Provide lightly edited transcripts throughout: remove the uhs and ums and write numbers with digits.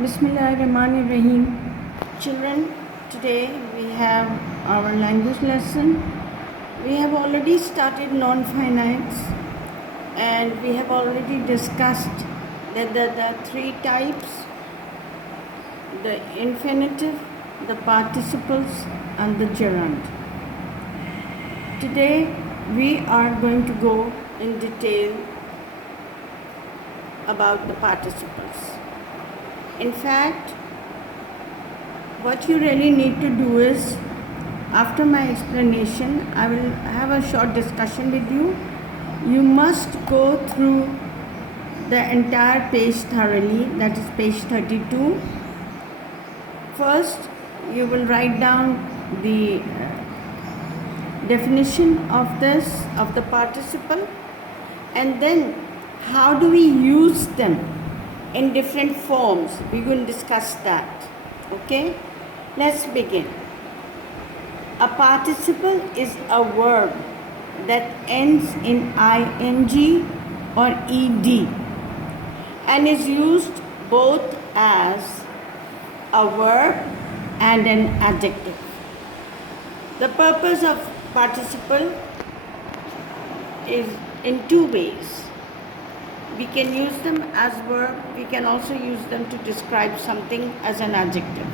Bismillahirrahmanirrahim. Children, today we have our language lesson. We have already started non-finites and we have already discussed that the three types: the infinitive, the participles and the gerund. Today we are going to go in detail about the participles. In fact, what you really need to do is, after my explanation, I will have a short discussion with you. You must go through the entire page thoroughly, that is page 32. First, you will write down the definition of the participle, and then how do we use them in different forms. We will discuss that. Okay, let's begin. A participle is a verb that ends in ing or ed and is used both as a verb and an adjective. The purpose of participle is in two ways. We can use them as verb, we can also use them to describe something as an adjective.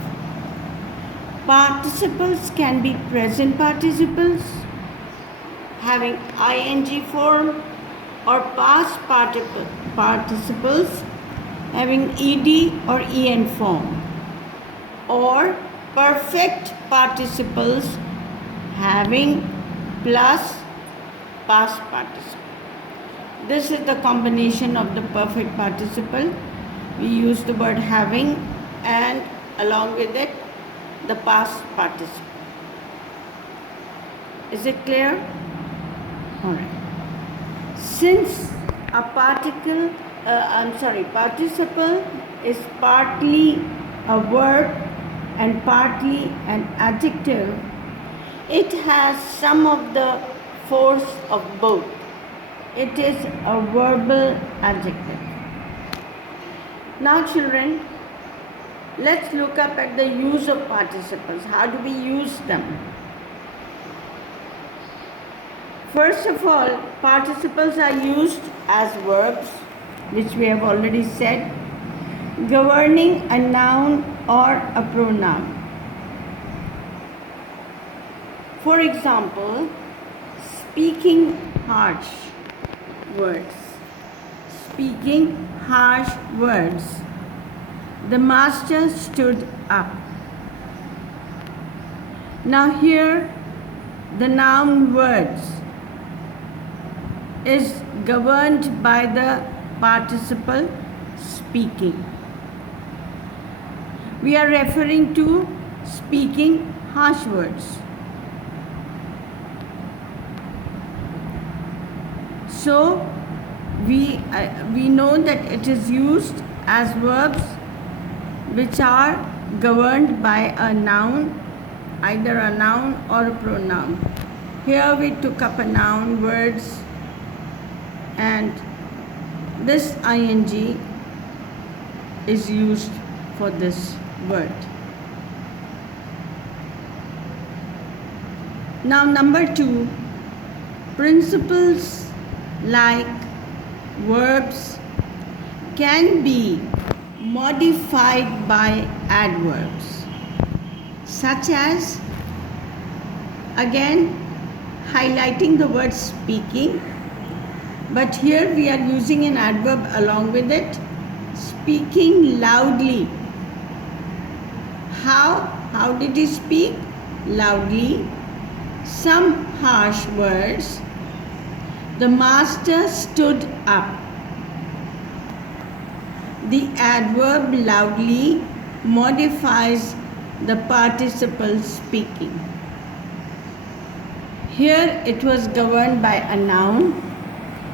Participles can be present participles having ing form, or past participles having ed or en form, or perfect participles having plus past participle. This is the combination of the perfect participle. We use the word having and along with it the past participle. Is it clear? Alright. Since a participle is partly a verb and partly an adjective, it has some of the force of both. It is a verbal adjective. Now children, let's look up at the use of participles. How do we use them? First of all, participles are used as verbs, which we have already said, governing a noun or a pronoun. For example, speaking harsh words. Speaking harsh words. The master stood up. Now here, the noun words is governed by the participle speaking. We are referring to speaking harsh words. So we know that it is used as verbs which are governed by a noun, either a noun or a pronoun. Here we took up a noun, words, and this ing is used for this word. Now number 2, principles like verbs can be modified by adverbs, such as, again highlighting the word speaking, but here we are using an adverb along with it. Speaking loudly. How did he speak? Loudly. Some harsh words. The master stood up. The adverb loudly modifies the participle speaking. Here it was governed by a noun.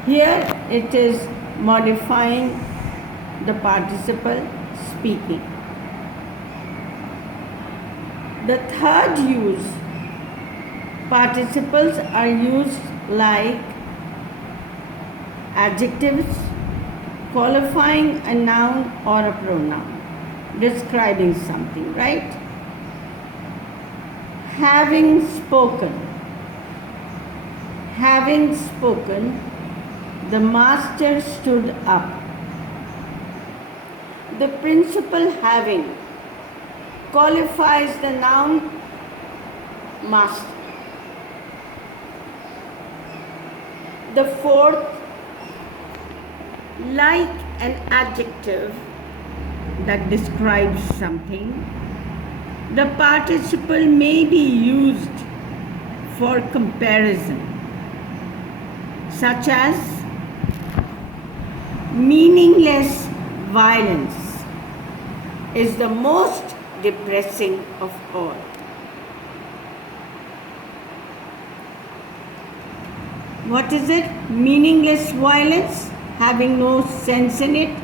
Here it is modifying the participle speaking. The third use, participles are used like adjectives qualifying a noun or a pronoun. describing something, right? Having spoken. Having spoken, the master stood up. The principal having qualifies the noun master. The fourth, like an adjective that describes something, the participle may be used for comparison, such as meaningless violence is the most depressing of all. What is it? Meaningless violence, having no sense in it,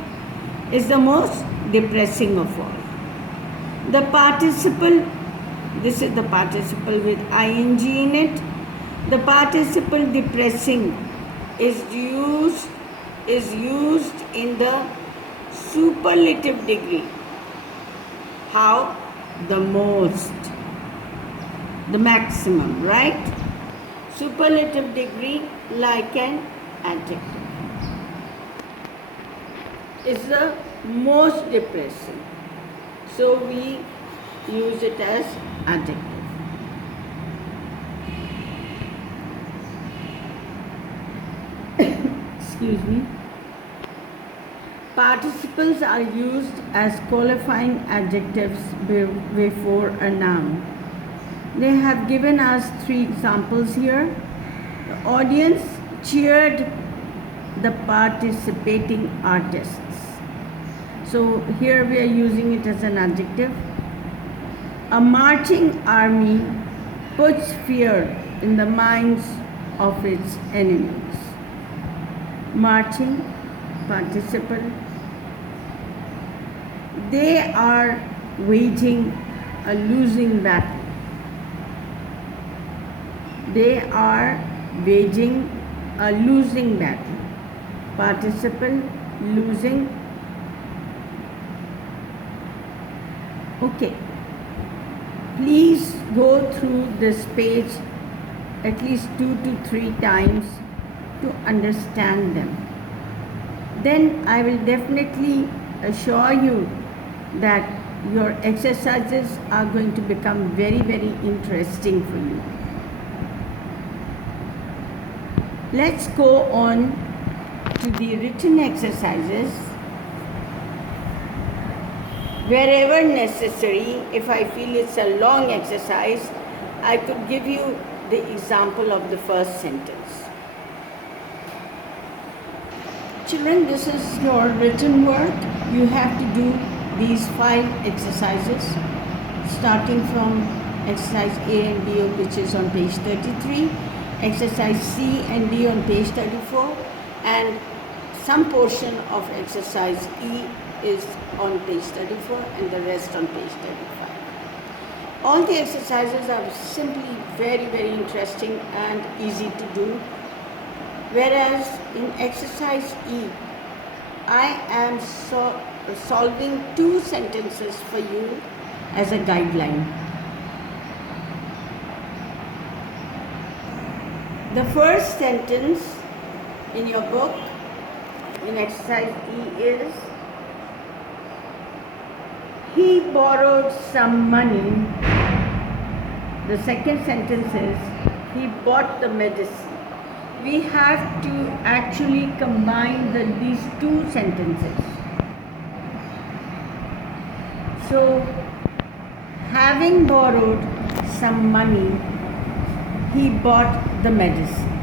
is the most depressing of all. The participle, this is the participle with ing in it. The participle depressing is used in the superlative degree. How? The most, the maximum, right? Superlative degree, like an adjective, is the most depressing. So we use it as adjective. Excuse me. Participles are used as qualifying adjectives before a noun. They have given us 3 examples here. The audience cheered the participating artists. So here we are using it as an adjective. A marching army puts fear in the minds of its enemies. Marching, participle. They are waging a losing battle. They are waging a losing battle. Participle, losing. Okay. Please go through this page at least 2 to 3 times to understand them. Then I will definitely assure you that your exercises are going to become very, very interesting for you. Let's go on to the written exercises. Wherever necessary, if I feel it's a long exercise, I could give you the example of the first sentence. Children, this is your written work. You have to do these 5 exercises, starting from exercise A and B, which is on page 33, exercise C and D on page 34, and some portion of exercise E is on page 34 and the rest on page 35. All the exercises are simply very, very interesting and easy to do. Whereas in exercise E, I am solving 2 sentences for you as a guideline. The first sentence in your book in exercise E is, he borrowed some money. The second sentence is, he bought the medicine. We have to actually combine these 2 sentences. So, having borrowed some money, he bought the medicine.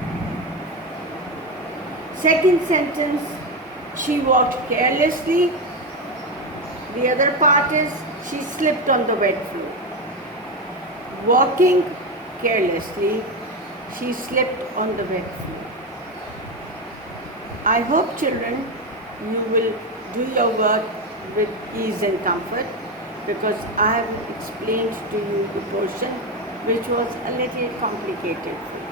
Second sentence, she walked carelessly. The other part is, she slipped on the wet floor. Walking carelessly, she slipped on the wet floor. I hope, children, you will do your work with ease and comfort, because I have explained to you the portion which was a little complicated for you.